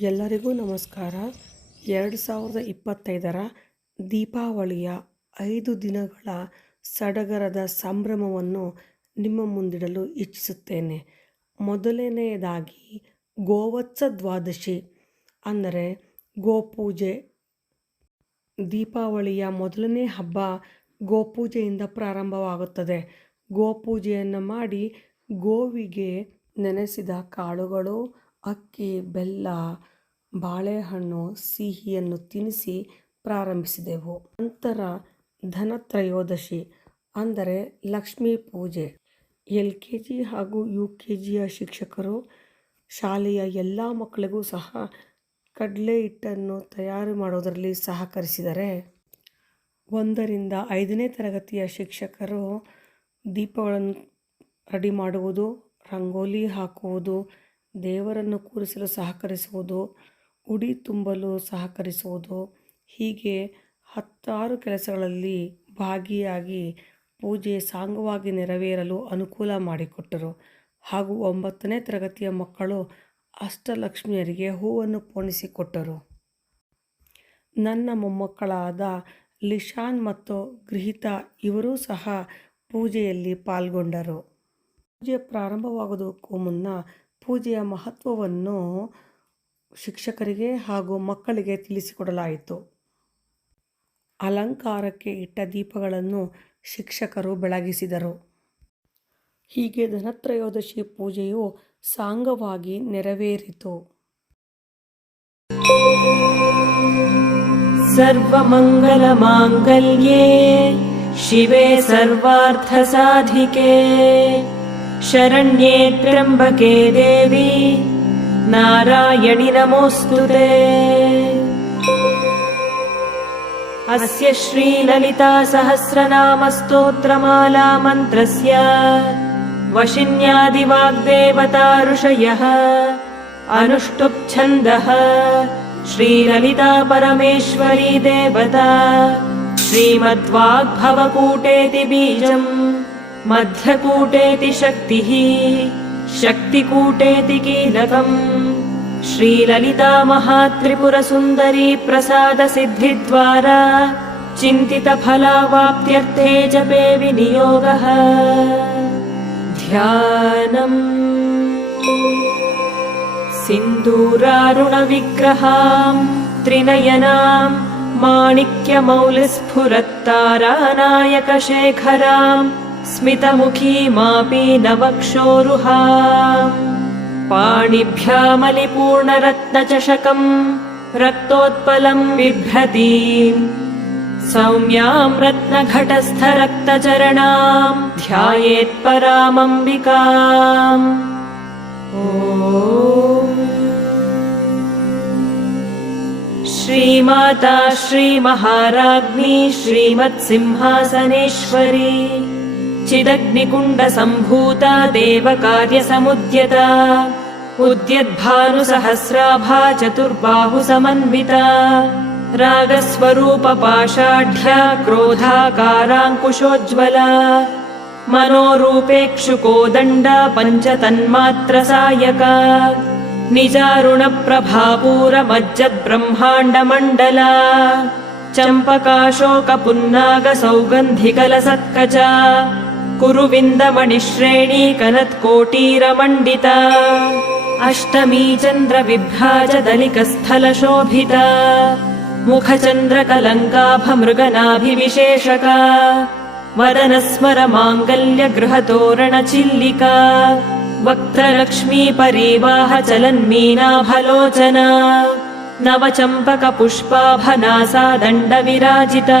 ಎಲ್ಲರಿಗೂ ನಮಸ್ಕಾರ. ಎರಡು ಸಾವಿರದ ಇಪ್ಪತ್ತೈದರ ದೀಪಾವಳಿಯ ಐದು ದಿನಗಳ ಸಡಗರದ ಸಂಭ್ರಮವನ್ನು ನಿಮ್ಮ ಮುಂದಿಡಲು ಇಚ್ಛಿಸುತ್ತೇನೆ. ಮೊದಲನೆಯದಾಗಿ ಗೋವತ್ಸ ದ್ವಾದಶಿ, ಅಂದರೆ ಗೋಪೂಜೆ. ದೀಪಾವಳಿಯ ಮೊದಲನೇ ಹಬ್ಬ ಗೋಪೂಜೆಯಿಂದ ಪ್ರಾರಂಭವಾಗುತ್ತದೆ. ಗೋಪೂಜೆಯನ್ನು ಮಾಡಿ ಗೋವಿಗೆ ನೆನೆಸಿದ ಕಾಳುಗಳು ಅಕ್ಕಿ, ಬೆಲ್ಲ, ಬಾಳೆಹಣ್ಣು, ಸಿಹಿಯನ್ನು ತಿನ್ನಿಸಿ ಪ್ರಾರಂಭಿಸಿದೆವು. ನಂತರ ಧನತ್ರಯೋದಶಿ, ಅಂದರೆ ಲಕ್ಷ್ಮೀ ಪೂಜೆ. ಎಲ್ ಕೆ ಜಿ ಹಾಗೂ ಯು ಕೆ ಜಿಯ ಶಿಕ್ಷಕರು ಶಾಲೆಯ ಎಲ್ಲ ಮಕ್ಕಳಿಗೂ ಸಹ ಕಡಲೆ ಹಿಟ್ಟನ್ನು ತಯಾರು ಮಾಡೋದರಲ್ಲಿ ಸಹಕರಿಸಿದರೆ, ಒಂದರಿಂದ ಐದನೇ ತರಗತಿಯ ಶಿಕ್ಷಕರು ದೀಪಗಳನ್ನು ರೆಡಿ ಮಾಡುವುದು, ರಂಗೋಲಿ ಹಾಕುವುದು ದೇವರನ್ನು ಕೂರಿಸಲು ಸಹಕರಿಸುವುದು ಉಡಿ ತುಂಬಲು ಸಹಕರಿಸುವುದು, ಹೀಗೆ ಹತ್ತಾರು ಕೆಲಸಗಳಲ್ಲಿ ಭಾಗಿಯಾಗಿ ಪೂಜೆ ಸಾಂಗವಾಗಿ ನೆರವೇರಲು ಅನುಕೂಲ ಮಾಡಿಕೊಟ್ಟರು. ಹಾಗೂ ಒಂಬತ್ತನೇ ತರಗತಿಯ ಮಕ್ಕಳು ಅಷ್ಟಲಕ್ಷ್ಮಿಯರಿಗೆ ಹೂವನ್ನು ಪೋಣಿಸಿಕೊಟ್ಟರು. ನನ್ನ ಮೊಮ್ಮಕ್ಕಳಾದ ಲಿಶಾನ್ ಮತ್ತು ಗೃಹಿತಾ ಇವರೂ ಸಹ ಪೂಜೆಯಲ್ಲಿ ಪಾಲ್ಗೊಂಡರು. ಪೂಜೆ ಪ್ರಾರಂಭವಾಗುವುದಕ್ಕೂ ಮುನ್ನ ಪೂಜೆಯ ಮಹತ್ವವನ್ನು ಶಿಕ್ಷಕರಿಗೆ ಹಾಗೂ ಮಕ್ಕಳಿಗೆ ತಿಳಿಸಿಕೊಡಲಾಯಿತು. ಅಲಂಕಾರಕ್ಕೆ ಇಟ್ಟ ದೀಪಗಳನ್ನು ಶಿಕ್ಷಕರು ಬೆಳಗಿಸಿದರು. ಹೀಗೆ ಧನತ್ರಯೋದಶಿ ಪೂಜೆಯು ಸಾಂಗವಾಗಿ ನೆರವೇರಿತು. ಸರ್ವಮಂಗಲಮಾಂಗಲ್ಯೇ, ಶಿವೇ ಸರ್ವಾರ್ಥ ಸಾಧಿಕೇ शरण्ये त्र्यम्बके देवी नारायणि नमोऽस्तु ते। अस्य श्रीललिता सहस्रनामस्तोत्रमाला मन्त्रस्य वशिन्यादिवाग्देवता ऋषयः अनुष्टुप्छन्दः श्रीललिता परमेश्वरी देवता श्रीमद्वाग्भवकूटेति बीजम् मध्यकूटेति शक्तिः शक्तिकूटेति कीलकम्। श्रीललिता महात्रिपुरसुन्दरी प्रसादसिद्धिद्वारा चिन्तितफलावाप्त्यर्थे जपे विनियोगः। ध्यानम्। सिन्दूरारुणविग्रहाम् त्रिनयनाम् माणिक्यमौलिस्फुरत्तारानायकशेखराम् स्मितमुखीमापि नवक्षोरुहाम् पाणिभ्यामलिपूर्णरत्नचषकम् रक्तोत्पलम् बिभ्रतीम् सौम्याम् रत्नघटस्थरक्तचरणाम् ध्यायेत्परामम्बिकाम्। ॐ श्रीमाता श्रीमहाराज्ञी श्रीमत्सिंहासनेश्वरी चिदग्निकुण्डसम्भूता देवकार्यसमुद्यता। उद्यद्भानुसहस्राभा चतुर्बाहुसमन्विता। रागस्वरूपपाषाढ्या क्रोधाकाराङ्कुशोज्ज्वला। मनोरूपेक्षुकोदण्डा पञ्चतन्मात्रसायका। निजारुणप्रभापूरमज्जद्ब्रह्माण्डमण्डला चम्पकाशोकपुन्नागसौगन्धिकलसत्कचा कुरुविन्दमणिश्रेणी कनत्कोटीरमण्डिता अष्टमी चन्द्रविभ्राजदलिकस्थलशोभिता मुखचन्द्रकलङ्काभमृगनाभिविशेषका। वदनस्मरमाङ्गल्यगृहतोरणचिल्लिका। वक्त्रलक्ष्मी परिवाह चलन्मीनाभलोचना नवचम्पकपुष्पाभनासा दण्डविराजिता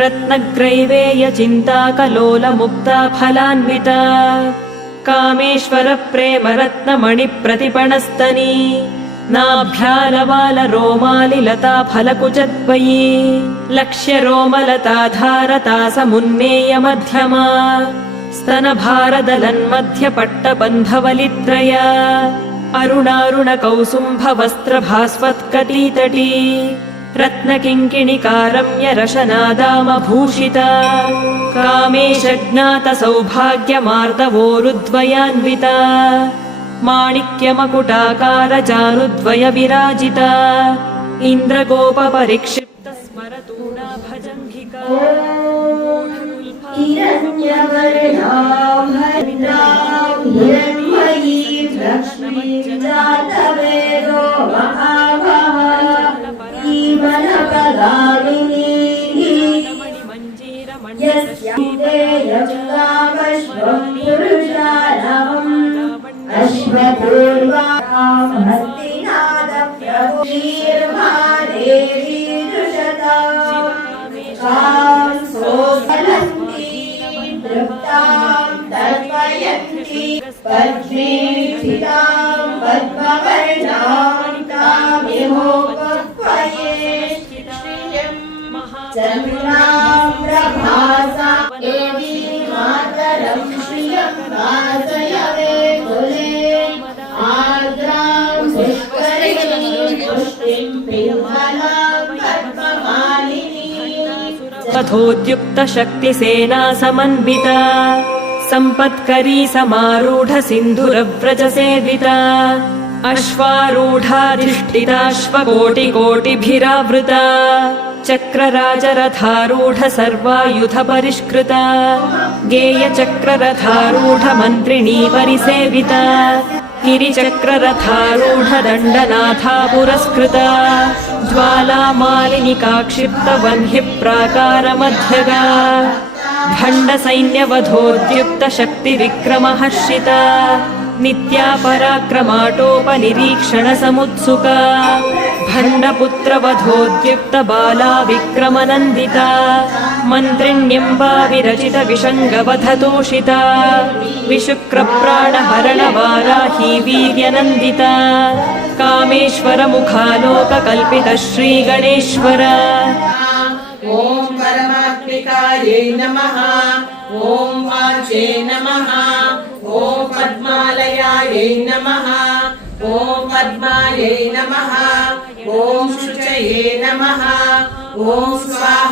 रत्नग्रैवेयचिन्ताकलोलमुक्ता फलान्विता कामेश्वरप्रेमरत्नमणिप्रतिपणस्तनी। नाभ्यालवालरोमालिलता फलकुचद्वयी लक्ष्यरोमलताधारता समुन्नेयमध्यमा स्तनभारदलन्मध्यपट्टबन्धवलित्रय। अरुणारुणकौसुम्भवस्त्रभास्वत्कटीतटी रत्नकिङ्किणिकारम्यरशनादामभूषिता कामेशज्ञातसौभाग्यमार्दवोरुद्वयान्विता। माणिक्यमकुटाकारजानुद्वय विराजिता इन्द्रगोपपरिक्षिप्तस्मरतूणा भजङ्घिका हिरण्यवर्णाभद्रां हिरण्मयीं लक्ष्मीं जातवेदो पथोद्युक्तशक्तिसेना समन्विता सम्पत्करी समारूढ सिन्धुरव्रजसेविता अश्वारूढाधिष्ठिताश्वकोटिकोटिभिरावृता चक्रराजरथारूढ सर्वायुध परिष्कृता गेयचक्ररथारूढ मन्त्रिणी परिसेविता गिरिचक्ररथारूढ दण्डनाथा पुरस्कृता ज्वालामालिनिकाक्षिप्तवह्निः प्राकारमध्यगा भण्डसैन्यवधोद्युक्तशक्तिविक्रमहर्षिता नित्या पराक्रमाटोपनिरीक्षणसमुत्सुका भण्डपुत्रवधोद्युक्तबाला विक्रमनन्दिता मन्त्रिण्यम्बा विरचितविषङ्गवधतोषिता विशुक्रप्राणहरणवाराही वीर्यनन्दिता कामेश्वरमुखालोककल्पित श्रीगणेश्वर ॐ परमात्मिकायै नमः। ॐ वाचे नमः। ॐ पद्मालयायै नमः। ॐ पद्मायै नमः। ॐ शुचये नमः। ॐ स्वाहा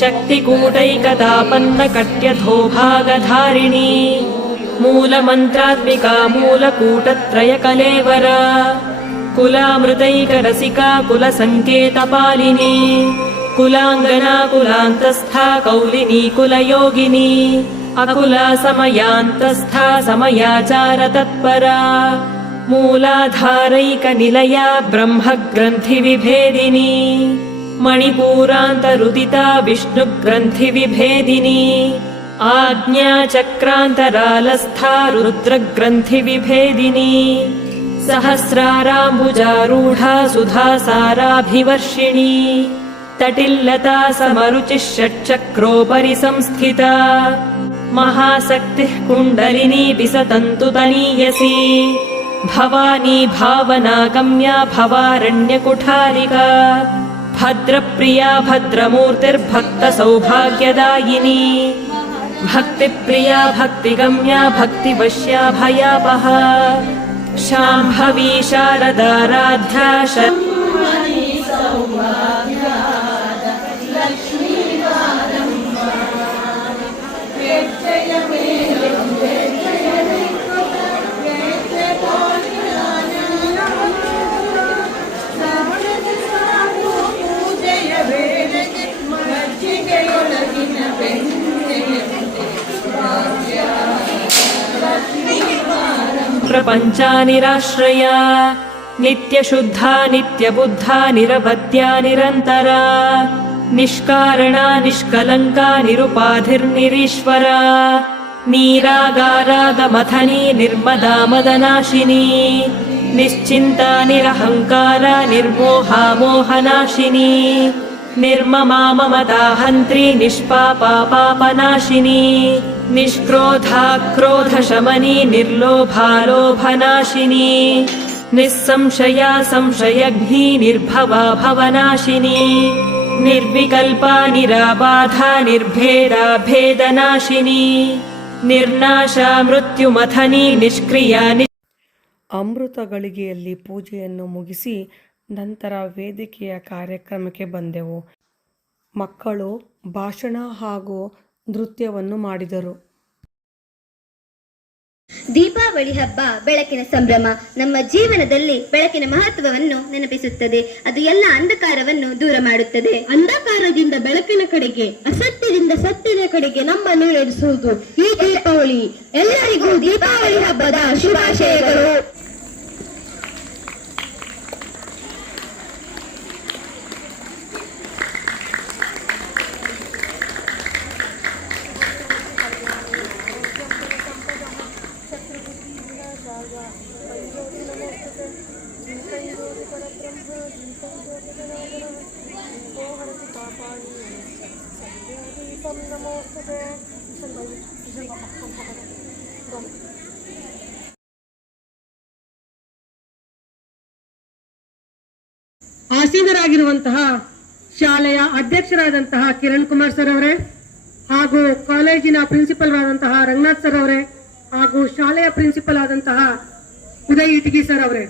शक्तिकूटैकतापन्नकट्यथोभागधारिणी। मूलमन्त्रात्मिका मूलकूटत्रयकलेवरा। कुलामृतैकरसिका कुलसङ्केतपालिनी। कुलाङ्गना कुलान्तस्था कौलिनी कुलयोगिनी। अकुला समयान्तस्था समयाचारतत्परा। मूलाधारैकनिलया ब्रह्मग्रन्थिविभेदिनी मणिपूरान्तरुदिता विष्णुग्रन्थिविभेदिनी आज्ञाचक्रान्तरालस्था रुद्रग्रन्थिविभेदिनी सहस्राराम्बुजारूढा सुधासाराभिवर्षिणी तटिल्लता समरुचिः षट्चक्रोपरि संस्थिता महाशक्तिः कुण्डलिनी विसतन्तु तनीयसी भवानी भावनागम्या भवारण्यकुठारिका भद्रप्रिया भद्रमूर्तिर्भक्तसौभाग्यदायिनी। भक्तिप्रिया भक्तिगम्या भक्तिवश्या भयापहा शाम्भवी शारदाराध्या प्रपञ्चानिराश्रया नित्यशुद्धा नित्यबुद्धा निरवद्या निरन्तरा निष्कारणा निष्कलङ्का निरुपाधिर्निरीश्वरा नीरागारागमथनी निर्मदा मदनाशिनी निश्चिन्ता निरहङ्कारा निर्मोहा मोहनाशिनी निर्ममा ममदाहन्त्री निष्पापा पापनाशिनी निष्क्रोधा क्रोधशमनी निर्लोभा लोभनाशिनी निःसंशया संशयघ्नी निर्भवा भवनाशिनी निर्विकल्पा निराबाधा निर्भेदा भेदनाशिनी निर्नाशा मृत्युमथनी निष्क्रिया नि- ಅಮೃತ ಗಳಿಗೆಯಲ್ಲಿ ಪೂಜೆಯನ್ನು ಮುಗಿಸಿ ನಂತರ ವೇದಿಕೆಯ ಕಾರ್ಯಕ್ರಮಕ್ಕೆ ಬಂದೆವು ಮಕ್ಕಳು ಭಾಷಣ ಹಾಗೂ ನೃತ್ಯವನ್ನು ಮಾಡಿದರು. ದೀಪಾವಳಿ ಹಬ್ಬ ಬೆಳಕಿನ ಸಂಭ್ರಮ, ನಮ್ಮ ಜೀವನದಲ್ಲಿ ಬೆಳಕಿನ ಮಹತ್ವವನ್ನು ನೆನಪಿಸುತ್ತದೆ. ಅದು ಎಲ್ಲ ಅಂಧಕಾರವನ್ನು ದೂರ ಮಾಡುತ್ತದೆ. ಅಂಧಕಾರದಿಂದ ಬೆಳಕಿನ ಕಡೆಗೆ, ಅಸತ್ಯದಿಂದ ಸತ್ಯದ ಕಡೆಗೆ ನಮ್ಮನ್ನು ನಡೆಸುವುದು ಈ ದೀಪಾವಳಿ. ಎಲ್ಲರಿಗೂ ದೀಪಾವಳಿ ಹಬ್ಬದ ಶುಭಾಶಯಗಳು. ಆಸೀನರಾಗಿರುವಂತಹ ಶಾಲೆಯ ಅಧ್ಯಕ್ಷರಾದಂತಹ ಕಿರಣ್ ಕುಮಾರ್ ಸರ್ ಅವರೇ ಹಾಗೂ ಕಾಲೇಜಿನ ಪ್ರಿನ್ಸಿಪಲ್ ಆದಂತಹ ರಂಗನಾಥ್ ಸರ್ ಅವರೇ ಹಾಗೂ ಶಾಲೆಯ ಪ್ರಿನ್ಸಿಪಲ್ ಆದಂತಹ ಉದಯ್ ಇಟಗಿ ಸರ್ ಅವರೇ.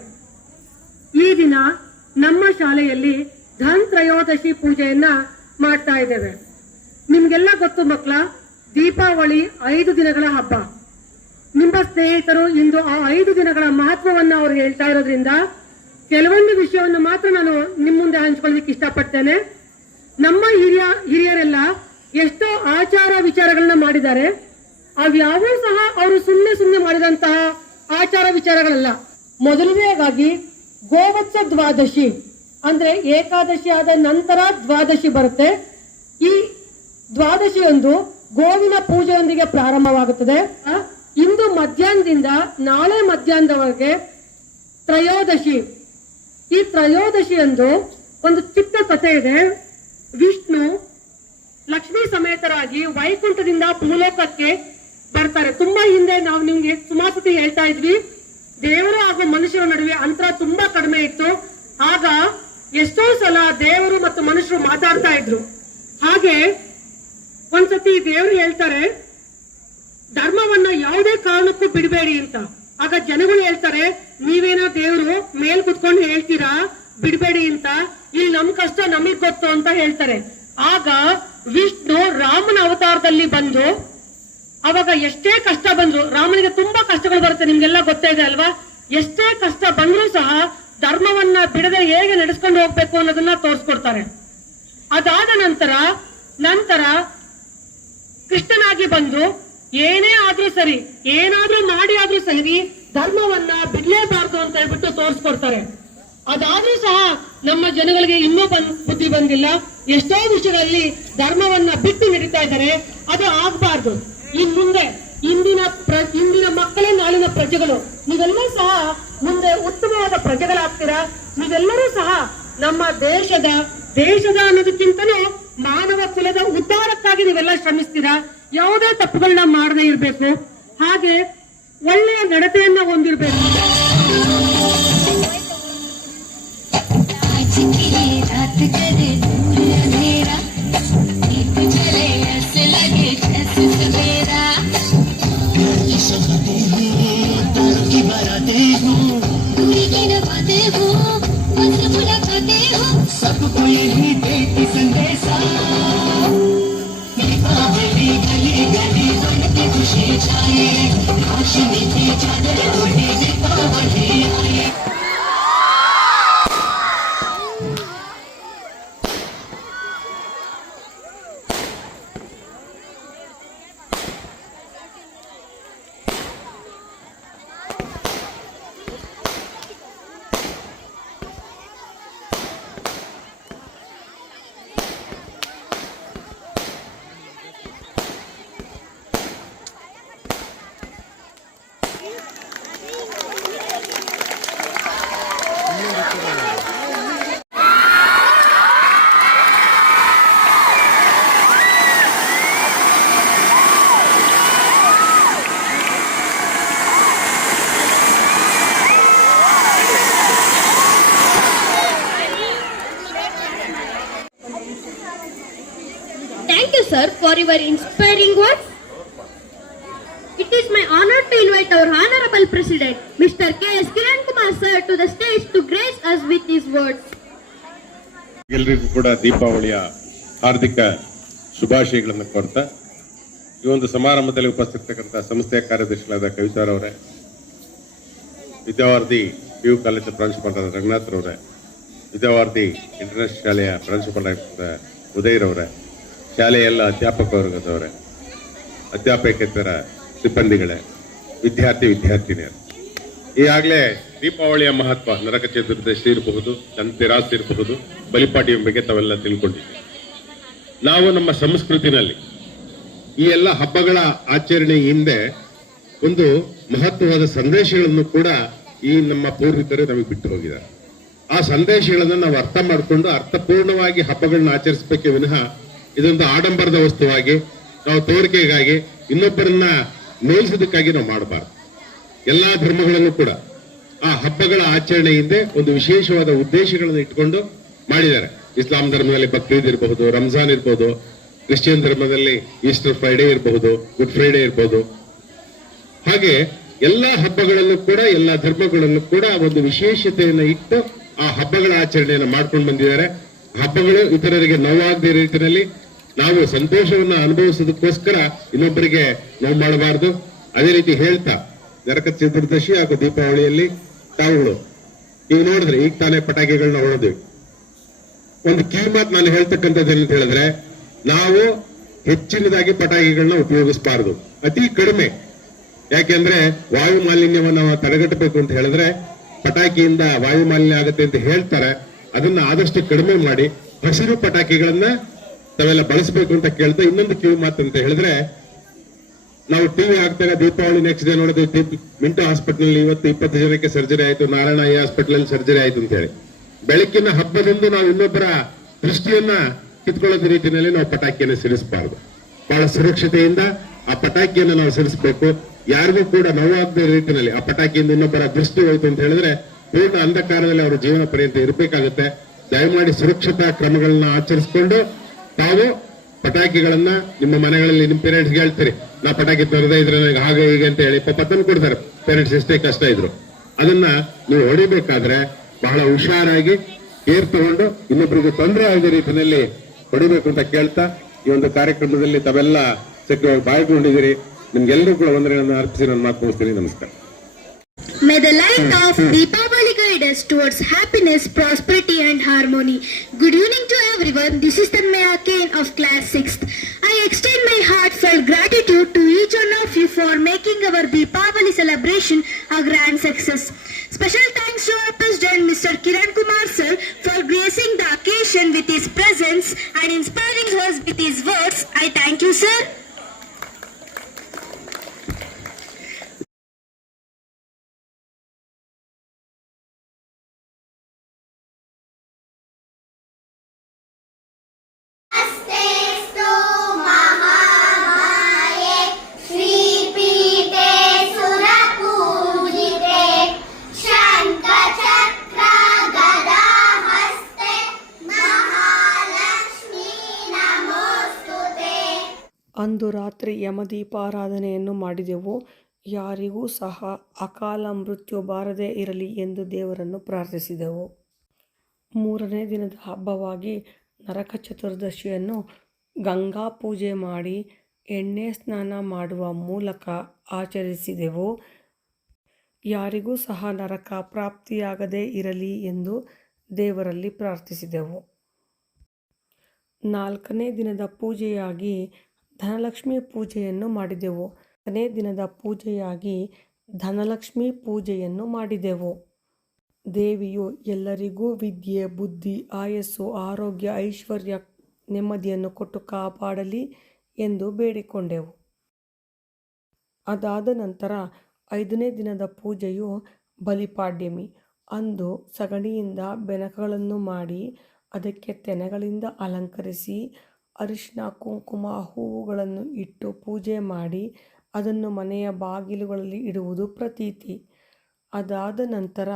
ಈ ದಿನ ನಮ್ಮ ಶಾಲೆಯಲ್ಲಿ ಧನ್ ತ್ರಯೋದಶಿ ಪೂಜೆಯನ್ನ ಮಾಡ್ತಾ ಇದ್ದೇವೆ. ನಿಮ್ಗೆಲ್ಲ ಗೊತ್ತು ಮಕ್ಕಳ, ದೀಪಾವಳಿ ಐದು ದಿನಗಳ ಹಬ್ಬ. ನಿಮ್ಮ ಸ್ನೇಹಿತರು ಇಂದು ಆ ಐದು ದಿನಗಳ ಮಹತ್ವವನ್ನು ಅವರು ಹೇಳ್ತಾ ಇರೋದ್ರಿಂದ ಕೆಲವೊಂದು ವಿಷಯವನ್ನು ಮಾತ್ರ ನಾನು ನಿಮ್ಮ ಮುಂದೆ ಹಂಚ್ಕೊಳ್ಳೋದಕ್ಕೆ ಇಷ್ಟಪಡ್ತೇನೆ. ನಮ್ಮ ಹಿರಿಯ ಹಿರಿಯರೆಲ್ಲ ಎಷ್ಟೋ ಆಚಾರ ವಿಚಾರಗಳನ್ನ ಮಾಡಿದ್ದಾರೆ. ಅವ್ಯಾವೂ ಸಹ ಅವರು ಸುಮ್ಮನೆ ಸುಮ್ಮನೆ ಮಾಡಿದಂತಹ ಆಚಾರ ವಿಚಾರಗಳಲ್ಲ. ಮೊದಲನೆಯದಾಗಿ ಗೋವತ್ಸ ದ್ವಾದಶಿ ಅಂದ್ರೆ ಏಕಾದಶಿ ಆದ ನಂತರ ದ್ವಾದಶಿ ಬರುತ್ತೆ. ಈ ದ್ವಾದಶಿಯೊಂದು ಗೋವಿನ ಪೂಜೆಯೊಂದಿಗೆ ಪ್ರಾರಂಭವಾಗುತ್ತದೆ. ಇಂದು ಮಧ್ಯಾಹ್ನದಿಂದ ನಾಳೆ ಮಧ್ಯಾಹ್ನದವರೆಗೆ ತ್ರಯೋದಶಿ ಈ ತ್ರಯೋದಶಿಯಂದು ಒಂದು ಚಿಕ್ಕ ಕಥೆ ಇದೆ. ವಿಷ್ಣು ಲಕ್ಷ್ಮೀ ಸಮೇತರಾಗಿ ವೈಕುಂಠದಿಂದ ಭೂಲೋಕಕ್ಕೆ ಬರ್ತಾರೆ. ತುಂಬಾ ಹಿಂದೆ ನಾವು ನಿಮ್ಗೆ ಸುಮಾಸತಿ ಹೇಳ್ತಾ ಇದ್ವಿ. ದೇವರು ಹಾಗೂ ಮನುಷ್ಯರ ನಡುವೆ ಅಂತರ ತುಂಬಾ ಕಡಿಮೆ ಇತ್ತು. ಆಗ ಎಷ್ಟೋ ಸಲ ದೇವರು ಮತ್ತು ಮನುಷ್ಯರು ಮಾತಾಡ್ತಾ ಇದ್ರು. ಹಾಗೆ ಒಂದ್ಸತಿ ದೇವರು ಹೇಳ್ತಾರೆ, ಧರ್ಮವನ್ನ ಯಾವುದೇ ಕಾರಣಕ್ಕೂ ಬಿಡಬೇಡಿ ಅಂತ. ಆಗ ಜನಗಳು ಹೇಳ್ತಾರೆ, ನೀವೇನೋ ದೇವರು ಮೇಲ್ ಕುತ್ಕೊಂಡು ಹೇಳ್ತೀರಾ? ಬಿಡ್ಬೇಡಿ ಅಂತ. ಇಲ್ಲಿ ನಮ್ ಕಷ್ಟ ನಮಗ್ ಗೊತ್ತು ಅಂತ ಹೇಳ್ತಾರೆ. ಆಗ ವಿಷ್ಣು ರಾಮನ ಅವತಾರದಲ್ಲಿ ಬಂದು, ಅವಾಗ ಎಷ್ಟೇ ಕಷ್ಟ ಬಂದ್ರು, ರಾಮನಿಗೆ ತುಂಬಾ ಕಷ್ಟಗಳು ಬರುತ್ತೆ, ನಿಮ್ಗೆಲ್ಲ ಗೊತ್ತೇ ಇದೆ ಅಲ್ವಾ? ಎಷ್ಟೇ ಕಷ್ಟ ಬಂದ್ರೂ ಸಹ ಧರ್ಮವನ್ನ ಬಿಡದೆ ಹೇಗೆ ನಡೆಸ್ಕೊಂಡು ಹೋಗ್ಬೇಕು ಅನ್ನೋದನ್ನ ತೋರಿಸ್ಕೊಡ್ತಾರೆ. ಅದಾದ ನಂತರ ನಂತರ ಕೃಷ್ಣನಾಗಿ ಬಂದು ಏನೇ ಆದ್ರೂ ಸರಿ, ಏನಾದ್ರೂ ಮಾಡಿ ಆದ್ರೂ ಸರಿ ಧರ್ಮವನ್ನ ಬಿಡ್ಲೇಬಾರ್ದು ಅಂತ ಹೇಳ್ಬಿಟ್ಟು ತೋರಿಸ್ಕೊಡ್ತಾರೆ. ಅದಾದ್ರೂ ಸಹ ನಮ್ಮ ಜನಗಳಿಗೆ ಇನ್ನೂ ಬಂದ್ ಬುದ್ಧಿ ಬಂದಿಲ್ಲ. ಎಷ್ಟೋ ವಿಷಯಗಳಲ್ಲಿ ಧರ್ಮವನ್ನ ಬಿಟ್ಟು ನಡೀತಾ ಇದ್ದಾರೆ. ಅದು ಆಗ್ಬಾರ್ದು. ಇನ್ ಮುಂದೆ, ಇಂದಿನ ಇಂದಿನ ಮಕ್ಕಳೇ ನಾಳಿನ ಪ್ರಜೆಗಳು. ನೀವೆಲ್ಲರೂ ಸಹ ಮುಂದೆ ಉತ್ತಮವಾದ ಪ್ರಜೆಗಳಾಗ್ತೀರಾ? ನೀವೆಲ್ಲರೂ ಸಹ ನಮ್ಮ ದೇಶದ ದೇಶದ ಅನ್ನೋದಕ್ಕಿಂತಲೂ ಮಾನವ ಕುಲದ ಉದ್ಧಾರಕ್ಕಾಗಿ ನೀವೆಲ್ಲ ಶ್ರಮಿಸ್ತೀರಾ? ಯಾವುದೇ ತಪ್ಪುಗಳನ್ನ ಮಾಡದೇ ಇರಬೇಕು ಹಾಗೆ ಒಳ್ಳೆಯ ನಡತೆಯನ್ನ ಹೊಂದಿರಬೇಕು आज की रात करे दूर खुशी छाए रोशनी की चादर ओढ़े दीपावली आए for your inspiring words. It is my honor to invite our Honorable President, Mr. K.S. Kiran Kumar sir, to the stage to grace us with his words. ಎಲ್ರಿಗೂ ಕೂಡ ದೀಪಾವಳಿಯ ಹಾರ್ದಿಕ ಶುಭಾಶಯಗಳನ್ನು ಕೋರ್ತಾ ಈ ಒಂದು ಸಮಾರಂಭದಲ್ಲಿ ಉಪಸ್ಥಿತಕ್ಕಂಥ ಸಂಸ್ಥೆಯ ಕಾರ್ಯದರ್ಶಿಗಳಾದ ಕವಿತಾರವರೇ ವಿದ್ಯಾವಾರ್ಧಿ ಪಿ ಯು ಕಾಲೇಜು ಪ್ರಾಂಶುಪಾಲರಾದ ರಂಗನಾಥ್ರವರೇ ವಿದ್ಯಾವಾರ್ಧಿ ಇಂಟರ್ನ್ಯಾಷನಲ್ ಶಾಲೆಯ ಪ್ರಾಂಶುಪಾಲರಾದ ಉದಯರವರೇ ಶಾಲೆಯ ಎಲ್ಲ ಅಧ್ಯಾಪಕ ವರ್ಗದವರೇ, ಅಧ್ಯಾಪಕೇತರ ಸಿಬ್ಬಂದಿಗಳೇ, ವಿದ್ಯಾರ್ಥಿ ವಿದ್ಯಾರ್ಥಿನಿಯರು. ಈಗಾಗಲೇ ದೀಪಾವಳಿಯ ಮಹತ್ವ ನರಕ ಚತುರ್ದಶಿ ಇರಬಹುದು ಧನ್ತೆರಾಸ್ ಇರಬಹುದು ಬಲಿಪಾಟಿಯ ಬಗ್ಗೆ ತಾವೆಲ್ಲ ತಿಳ್ಕೊಂಡಿದ್ದೀವಿ. ನಾವು ನಮ್ಮ ಸಂಸ್ಕೃತಿನಲ್ಲಿ ಈ ಎಲ್ಲ ಹಬ್ಬಗಳ ಆಚರಣೆ ಹಿಂದೆ ಒಂದು ಮಹತ್ವವಾದ ಸಂದೇಶಗಳನ್ನು ಕೂಡ ಈ ನಮ್ಮ ಪೂರ್ವಿಕರು ನಮಗೆ ಬಿಟ್ಟು ಹೋಗಿದ್ದಾರೆ. ಆ ಸಂದೇಶಗಳನ್ನು ನಾವು ಅರ್ಥ ಮಾಡಿಕೊಂಡು ಅರ್ಥಪೂರ್ಣವಾಗಿ ಹಬ್ಬಗಳನ್ನ ಆಚರಿಸಬೇಕೆ ವಿನಃ ಇದೊಂದು ಆಡಂಬರದ ವಸ್ತುವಾಗಿ ನಾವು ತೋರಿಕೆಗಾಗಿ ಇನ್ನೊಬ್ಬರನ್ನ ನೋಯಿಸೋದಕ್ಕಾಗಿ ನಾವು ಮಾಡಬಾರ್ದು. ಎಲ್ಲಾ ಧರ್ಮಗಳನ್ನು ಕೂಡ ಆ ಹಬ್ಬಗಳ ಆಚರಣೆ ಹಿಂದೆ ಒಂದು ವಿಶೇಷವಾದ ಉದ್ದೇಶಗಳನ್ನು ಇಟ್ಕೊಂಡು ಮಾಡಿದ್ದಾರೆ. ಇಸ್ಲಾಂ ಧರ್ಮದಲ್ಲಿ ಬಕ್ರೀದ್ ಇರಬಹುದು ರಂಜಾನ್ ಇರಬಹುದು ಕ್ರಿಶ್ಚಿಯನ್ ಧರ್ಮದಲ್ಲಿ ಈಸ್ಟರ್ ಫ್ರೈಡೇ ಇರಬಹುದು, ಗುಡ್ ಫ್ರೈಡೇ ಇರಬಹುದು ಹಾಗೆ ಎಲ್ಲಾ ಹಬ್ಬಗಳಲ್ಲೂ ಕೂಡ, ಎಲ್ಲಾ ಧರ್ಮಗಳಲ್ಲೂ ಕೂಡ ಒಂದು ವಿಶೇಷತೆಯನ್ನು ಇಟ್ಟು ಆ ಹಬ್ಬಗಳ ಆಚರಣೆಯನ್ನು ಮಾಡ್ಕೊಂಡು ಬಂದಿದ್ದಾರೆ. ಹಬ್ಬಗಳು ಇತರರಿಗೆ ನೋವಾಗದೇ ರೀತಿಯಲ್ಲಿ ನಾವು ಸಂತೋಷವನ್ನ ಅನುಭವಿಸೋದಕ್ಕೋಸ್ಕರ ಇನ್ನೊಬ್ಬರಿಗೆ ನೋವು ಮಾಡಬಾರದು. ಅದೇ ರೀತಿ ಹೇಳ್ತಾ, ನರಕ ಚತುರ್ದಶಿ ಹಾಗೂ ದೀಪಾವಳಿಯಲ್ಲಿ ತಾವುಗಳು, ನೀವು ನೋಡಿದ್ರೆ ಈಗ ತಾನೇ ಪಟಾಕಿಗಳನ್ನ ಹೊಡೆದ್ವಿ. ಒಂದು ಕಿವಿಮಾತ್ ನಾನು ಹೇಳ್ತಕ್ಕಂಥದ್ದು ಏನಂತ ಹೇಳಿದ್ರೆ, ನಾವು ಹೆಚ್ಚಿನದಾಗಿ ಪಟಾಕಿಗಳನ್ನ ಉಪಯೋಗಿಸಬಾರದು. ಅತಿ ಕಡಿಮೆ. ಯಾಕೆಂದ್ರೆ ವಾಯು ಮಾಲಿನ್ಯವನ್ನು ತಡೆಗಟ್ಟಬೇಕು ಅಂತ ಹೇಳಿದ್ರೆ, ಪಟಾಕಿಯಿಂದ ವಾಯು ಮಾಲಿನ್ಯ ಆಗುತ್ತೆ ಅಂತ ಹೇಳ್ತಾರೆ. ಅದನ್ನ ಆದಷ್ಟು ಕಡಿಮೆ ಮಾಡಿ ಹಸಿರು ಪಟಾಕಿಗಳನ್ನ ತಾವೆಲ್ಲ ಬಳಸಬೇಕು ಅಂತ ಕೇಳ್ತಾ ಇನ್ನೊಂದು ಕಿವಿ ಮಾತು ಅಂತ ಹೇಳಿದ್ರೆ, ನಾವು ಟಿವಿ ಹಾಕ್ದಾಗ ದೀಪಾವಳಿ ನೆಕ್ಸ್ಟ್ ಡೇ ನೋಡಿದ್ರೆ ಮಿಂಟು ಮಿಂಟೋ ಹಾಸ್ಪಿಟಲ್ ಇವತ್ತು ಇಪ್ಪತ್ತು ಜನಕ್ಕೆ ಸರ್ಜರಿ ಆಯ್ತು, ನಾರಾಯಣ ಐ ಹಾಸ್ಪಿಟಲ್ ಅಲ್ಲಿ ಸರ್ಜರಿ ಆಯ್ತು ಅಂತ ಹೇಳಿ. ಬೆಳಕಿನ ಹಬ್ಬದಂದು ನಾವು ಇನ್ನೊಬ್ಬರ ದೃಷ್ಟಿಯನ್ನ ಕಿತ್ಕೊಳ್ಳೋದ ರೀತಿಯಲ್ಲಿ ನಾವು ಪಟಾಕಿಯನ್ನು ಸಿಡಿಸಬಾರ್ದು. ಬಹಳ ಸುರಕ್ಷತೆಯಿಂದ ಆ ಪಟಾಕಿಯನ್ನು ನಾವು ಸಿಡಿಸಬೇಕು. ಯಾರಿಗೂ ಕೂಡ ನೋವಾಗದ ರೀತಿಯಲ್ಲಿ ಆ ಪಟಾಕಿಯಿಂದ ಇನ್ನೊಬ್ಬರ ದೃಷ್ಟಿ ಹೋಯ್ತು ಅಂತ ಹೇಳಿದ್ರೆ, ಪೂರ್ಣ ಅಂಧಕಾರದಲ್ಲಿ ಅವರ ಜೀವನ ಪರ್ಯಂತ ಇರಬೇಕಾಗುತ್ತೆ. ದಯಮಾಡಿ ಸುರಕ್ಷತಾ ಕ್ರಮಗಳನ್ನ ಆಚರಿಸಿಕೊಂಡು ತಾವು ಪಟಾಕಿಗಳನ್ನ ನಿಮ್ಮ ಮನೆಗಳಲ್ಲಿ ನಿಮ್ಮ ಪೇರೆಂಟ್ಸ್ ಹೇಳ್ತೀರಿ, ನಾ ಪಟಾಕಿ ತರದೇ ಇದ್ರೆ ನನಗೆ ಹಾಗೆ ಹೀಗೆ ಅಂತ ಹೇಳಿ ಪಾಪ ತಂದು ಕೊಡ್ತಾರೆ. ಪೇರೆಂಟ್ಸ್ ಎಷ್ಟೇ ಕಷ್ಟ ಇದ್ರು. ಅದನ್ನ ನೀವು ಹೊಡಿಬೇಕಾದ್ರೆ ಬಹಳ ಹುಷಾರಾಗಿ ಕೇರ್ ತಗೊಂಡು ಇನ್ನೊಬ್ಬರಿಗೂ ತೊಂದರೆ ಆಗದ ರೀತಿಯಲ್ಲಿ ಹೊಡಿಬೇಕು ಅಂತ ಕೇಳ್ತಾ ಈ ಒಂದು ಕಾರ್ಯಕ್ರಮದಲ್ಲಿ ತಾವೆಲ್ಲ ಸಕ್ರಿಯವಾಗಿ ಪಾಲ್ಗೊಂಡಿದ್ದೀರಿ ನಿಮ್ಗೆಲ್ಲರೂ ಕೂಡ ಒಂದರೆ ಅರ್ಪಿಸಿ, ನಾನು ಮಾತು ಕೊಡ್ತೀನಿ ನಮಸ್ಕಾರ. Us towards happiness, prosperity and harmony. Good evening to everyone. This is Tanmaya Kane of class 6th. I extend my heartfelt gratitude to each one of you for making our Deepavali celebration a grand success. Special thanks to our president, Mr. Kiran Kumar sir, for gracing the occasion with his presence and inspiring us with his words. I thank you, sir. ರಾತ್ರಿ ಯಮದೀಪಾರಾಧನೆಯನ್ನು ಮಾಡಿದೆವು, ಯಾರಿಗೂ ಸಹ ಅಕಾಲ ಮೃತ್ಯು ಬಾರದೇ ಇರಲಿ ಎಂದು ದೇವರನ್ನು ಪ್ರಾರ್ಥಿಸಿದೆವು. ಮೂರನೇ ದಿನದ ಹಬ್ಬವಾಗಿ ನರಕ ಚತುರ್ದಶಿಯನ್ನು ಗಂಗಾ ಪೂಜೆ ಮಾಡಿ ಎಣ್ಣೆ ಸ್ನಾನ ಮಾಡುವ ಮೂಲಕ ಆಚರಿಸಿದೆವು. ಯಾರಿಗೂ ಸಹ ನರಕ ಪ್ರಾಪ್ತಿಯಾಗದೇ ಇರಲಿ ಎಂದು ದೇವರಲ್ಲಿ ಪ್ರಾರ್ಥಿಸಿದೆವು. ನಾಲ್ಕನೇ ದಿನದ ಪೂಜೆಯಾಗಿ ಧನಲಕ್ಷ್ಮಿ ಪೂಜೆಯನ್ನು ಮಾಡಿದೆವು. ಕೊನೆ ದಿನದ ಪೂಜೆಯಾಗಿ ಧನಲಕ್ಷ್ಮಿ ಪೂಜೆಯನ್ನು ಮಾಡಿದೆವು. ದೇವಿಯು ಎಲ್ಲರಿಗೂ ವಿದ್ಯೆ, ಬುದ್ಧಿ, ಆಯಸ್ಸು, ಆರೋಗ್ಯ, ಐಶ್ವರ್ಯ, ನೆಮ್ಮದಿಯನ್ನು ಕೊಟ್ಟು ಕಾಪಾಡಲಿ ಎಂದು ಬೇಡಿಕೊಂಡೆವು. ಅದಾದ ನಂತರ ಐದನೇ ದಿನದ ಪೂಜೆಯು ಬಲಿಪಾಡ್ಯಮಿ. ಅಂದು ಸಗಣಿಯಿಂದ ಬೆನಕಗಳನ್ನು ಮಾಡಿ ಅದಕ್ಕೆ ತೆನೆಗಳಿಂದ ಅಲಂಕರಿಸಿ ಅರಿಶಿನ, ಕುಂಕುಮ, ಹೂವುಗಳನ್ನು ಇಟ್ಟು ಪೂಜೆ ಮಾಡಿ ಅದನ್ನು ಮನೆಯ ಬಾಗಿಲುಗಳಲ್ಲಿ ಇಡುವುದು ಪ್ರತೀತಿ. ಅದಾದ ನಂತರ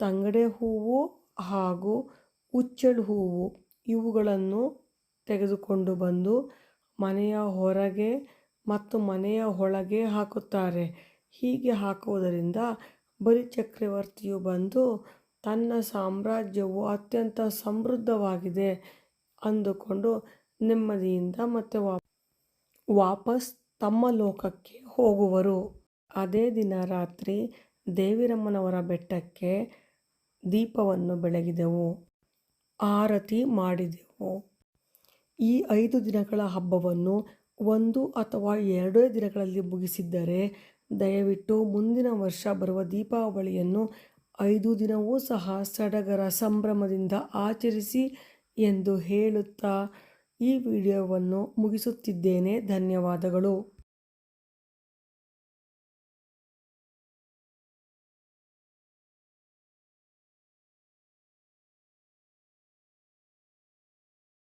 ತಂಗಡೆ ಹೂವು ಹಾಗೂ ಉಚ್ಚಳು ಹೂವು ಇವುಗಳನ್ನು ತೆಗೆದುಕೊಂಡು ಬಂದು ಮನೆಯ ಹೊರಗೆ ಮತ್ತು ಮನೆಯ ಒಳಗೆ ಹಾಕುತ್ತಾರೆ. ಹೀಗೆ ಹಾಕುವುದರಿಂದ ಬಲಿಚಕ್ರವರ್ತಿಯು ಬಂದು ತನ್ನ ಸಾಮ್ರಾಜ್ಯವು ಅತ್ಯಂತ ಸಮೃದ್ಧವಾಗಿದೆ ಅಂದುಕೊಂಡು ನೆಮ್ಮದಿಯಿಂದ ಮತ್ತೆ ವಾ, ವಾಪಸ್ ತಮ್ಮ ಲೋಕಕ್ಕೆ ಹೋಗುವರು. ಅದೇ ದಿನ ರಾತ್ರಿ ದೇವಿರಮ್ಮನವರ ಬೆಟ್ಟಕ್ಕೆ ದೀಪವನ್ನು ಬೆಳಗಿದೆವು. ಆರತಿ ಮಾಡಿದೆವು. ಈ ಐದು ದಿನಗಳ ಹಬ್ಬವನ್ನು ಒಂದು ಅಥವಾ ಎರಡೇ ದಿನಗಳಲ್ಲಿ ಮುಗಿಸಿದ್ದರೆ ದಯವಿಟ್ಟು ಮುಂದಿನ ವರ್ಷ ಬರುವ ದೀಪಾವಳಿಯನ್ನು ಐದು ದಿನವೂ ಸಹ ಸಡಗರ ಸಂಭ್ರಮದಿಂದ ಆಚರಿಸಿ ಎಂದು ಹೇಳುತ್ತಾ ಈ ವಿಡಿಯೋವನ್ನು ಮುಗಿಸುತ್ತಿದ್ದೇನೆ. ಧನ್ಯವಾದಗಳು.